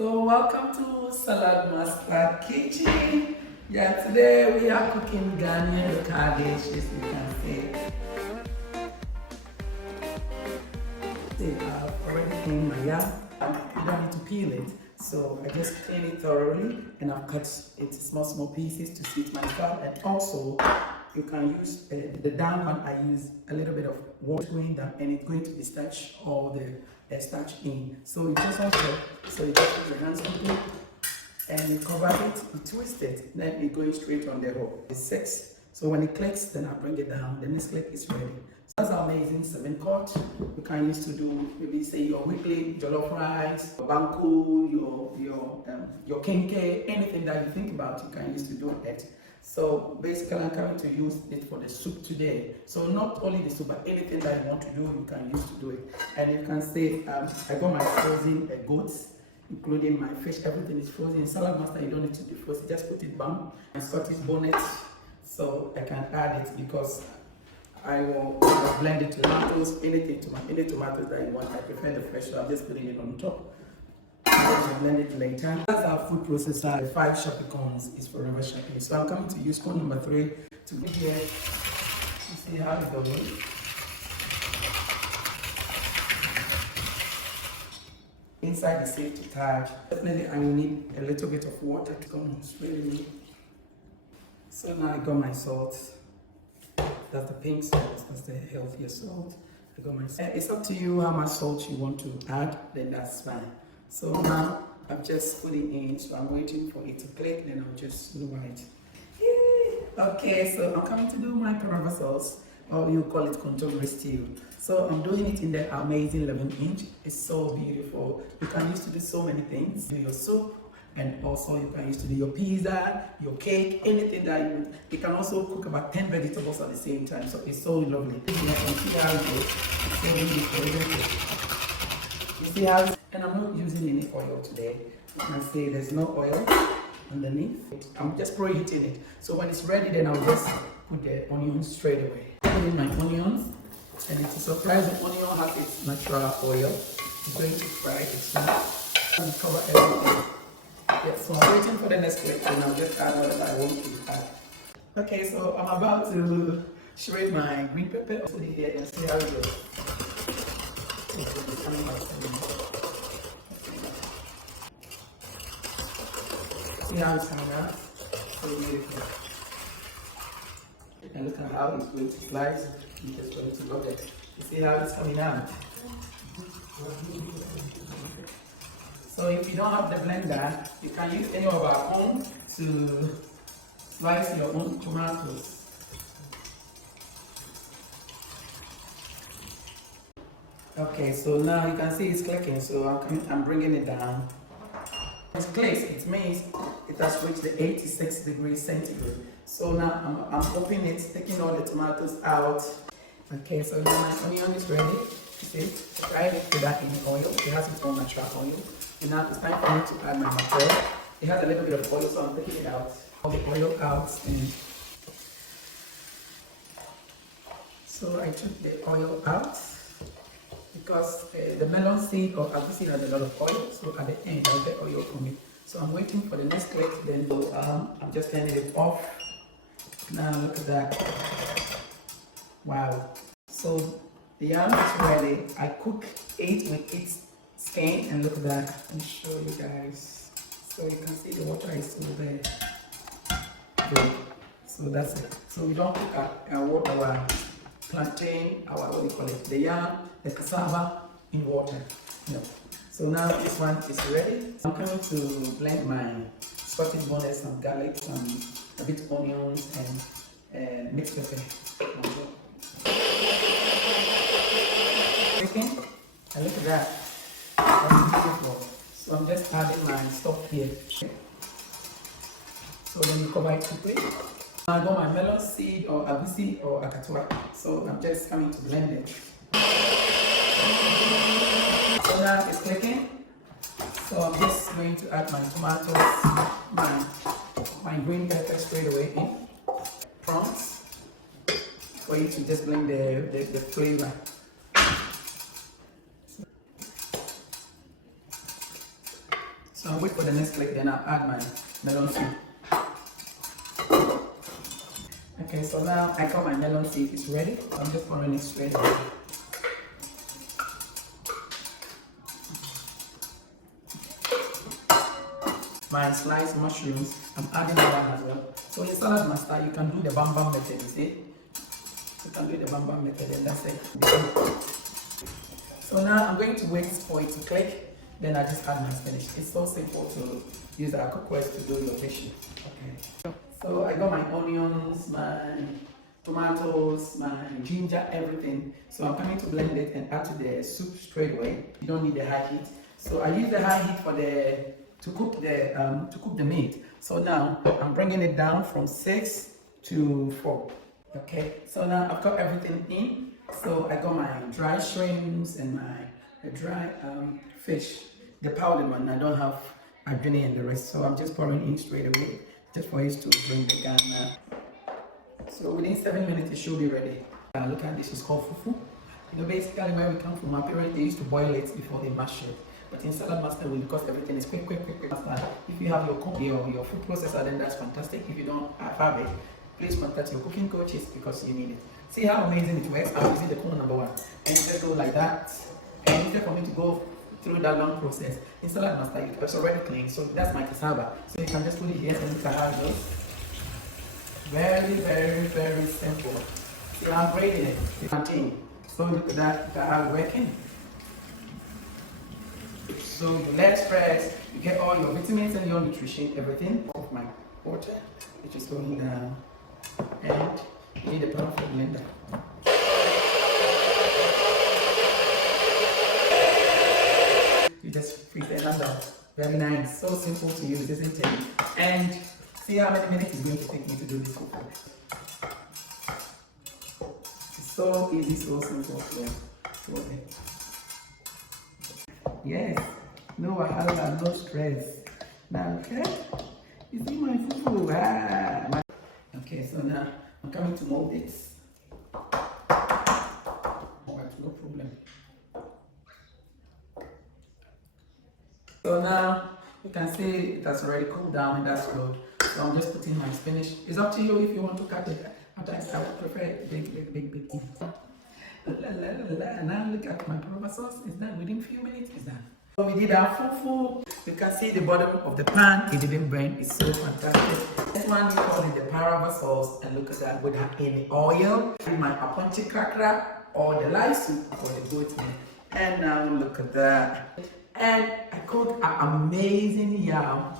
So welcome to Saladmaster kitchen. Yeah, today we are cooking Ghanian dishes, you can see. I've already cleaned my yam. You don't need to peel it. So I just clean it thoroughly and I've cut it into small pieces to suit myself. And also you can use the down one. I use a little bit of water going down and it's going to be starch or the starch in. So you just also, so you just put your hands on it and you cover it, you twist it, then it's going straight on the hook. It's 6. So when it clicks, then I bring it down. The next click is ready. So that's amazing 7-quart. You can use to do maybe say your weekly jollof rice, your banku, your kenke, anything that you think about, you can use to do it. So basically, I'm coming to use it for the soup today. So not only the soup, but anything that you want to do, you can use to do it. And you can say, I got my frozen goats, including my fish. Everything is frozen. In Saladmaster, you don't need to defrost. Just put it down and Scottish bonnet, so I can add it because I will blend the tomatoes, any tomatoes that you want. I prefer the fresh, so I'm just putting it on top. I'll blend it later. That's our food processor. The 5 shopping cones is forever shopping. So I'm coming to use cone number 3 to put here. You see how it goes. Inside the safety tag. Definitely I will need a little bit of water to come straight. So now I got my salt. That's the pink salt, that's the healthier salt. I got my salt. It's up to you how much salt you want to add, then that's fine. So now I'm just putting in, so I'm waiting for it to click, then I'll just lower it. Okay, so I'm coming to do my carrot sauce, or you call it contemporary stew. So I'm doing it in the amazing 11-inch. It's so beautiful. You can use to do so many things. Do your soup, and also you can use to do your pizza, your cake, anything that you want. You can also cook about 10 vegetables at the same time, so it's so lovely. You can see how it goes. It's so beautiful. You see how, and I'm not using any oil today. You can see there's no oil underneath. I'm just preheating it. So when it's ready, then I'll just put the onions straight away. Put in my onions, and it's a surprise. The onion has its natural oil. I'm going to fry it now and cover everything. Yes, so I'm waiting for the next clip, and I'll just add whatever I want to add. Okay, so I'm about to shred my green pepper. Put it here and see how it goes. See how it's coming out? So beautiful. And look at how it's going to slice. I'm just going to love it. You see how it's coming out? So if you don't have the blender, you can use any of our own to slice your own tomatoes. Okay, so now you can see it's clicking, so I'm bringing it down. When it clicks, it means it has reached the 86 degrees centigrade. So now I'm opening it, taking all the tomatoes out. Okay, so now my onion is ready. You see, I added that in oil. It has its own natural oil. And now it's time for me to add my mackerel. It has a little bit of oil, so I'm taking it out. All the oil out. And so I took the oil out because the melon seed or apple seed has a lot of oil. So at the end, I'll get oil from it. So I'm waiting for the next click. Then I'm just turning it off. Now look at that. Wow. So the yam is ready. I cook it with its skin, and look at that. Let me show you guys. So you can see the water is still there. Good. So that's it. So we don't cook our plantain, what do you call it? The yam, the cassava in water. No. So now this one is ready. I'm going to blend my Scottish bonnet, some garlic, a bit of onions, and mixed pepper. And look at that. That's beautiful. So I'm just adding my stuff here. So then you cover it quickly. I got my melon seed or abusi or akatua. So I'm just coming to blend it. So now it's clicking. So I'm just going to add my tomatoes, my green pepper straight away in. Prawns for you to just blend the flavor. So I'll wait for the next click, then I'll add my melon soup. Okay, so now I got my melon soup, it's ready. I'm just pouring it straight away. My sliced mushrooms, I'm adding that as well. So in Saladmaster, you can do the bam bam method, you see? You can do the bam bam method and that's it. So now I'm going to wait for it to click, then I just add my spinach. It's so simple to use our cookware to do your dishes. Okay. So I got my onions, my tomatoes, my ginger, everything. So I'm coming to blend it and add to the soup straight away. You don't need the high heat. So I use the high heat for to cook the meat. So now I'm bringing it down from 6 to 4. Okay. So now I've got everything in. So I got my dry shrimps and my dry fish, the powdered one. I don't have Ghanian and the rest, so I'm just pouring in straight away, just for it to bring the Ghana. So within 7 minutes, it should be ready. Look at this, it's called Fufu. You know, basically where we come from, our parents, they used to boil it before they mash it. But in Saladmaster, because everything is quick. If you have your food processor, then that's fantastic. If you don't have it, please contact your cooking coaches because you need it. See how amazing it works? I'm using the cone number 1. And just go like that. And instead for me to go through that long process, in Saladmaster, it's already clean. So that's my cassava. So you can just put it here and look at how it goes. Very simple. See how I'm grading it. So look at that, look at how it's working. So the legs press, you get all your vitamins and your nutrition, everything of my water, which is going down. And you need a powerful blender. You just freeze the hand out. Very nice. So simple to use, isn't it? And see how many minutes it's going to take me to do this cooking. It's so easy, so simple to do. Yes. No wahala, no stress. Now, okay? You see my fufu? Ah. Okay, so now I'm coming to mold it. Alright, no problem. So now you can see it has already cooled down and that's good. So I'm just putting my spinach. It's up to you if you want to cut it. I would prefer it big. Now look at my proper sauce. It's done within a few minutes. It's done. So we did our fufu. You can see the bottom of the pan. It didn't burn. It's so fantastic. This one we call it the parava sauce. And look at that without any oil. My aponchi kakra or the live soup or the goat meat. And now look at that. And I cooked an amazing yam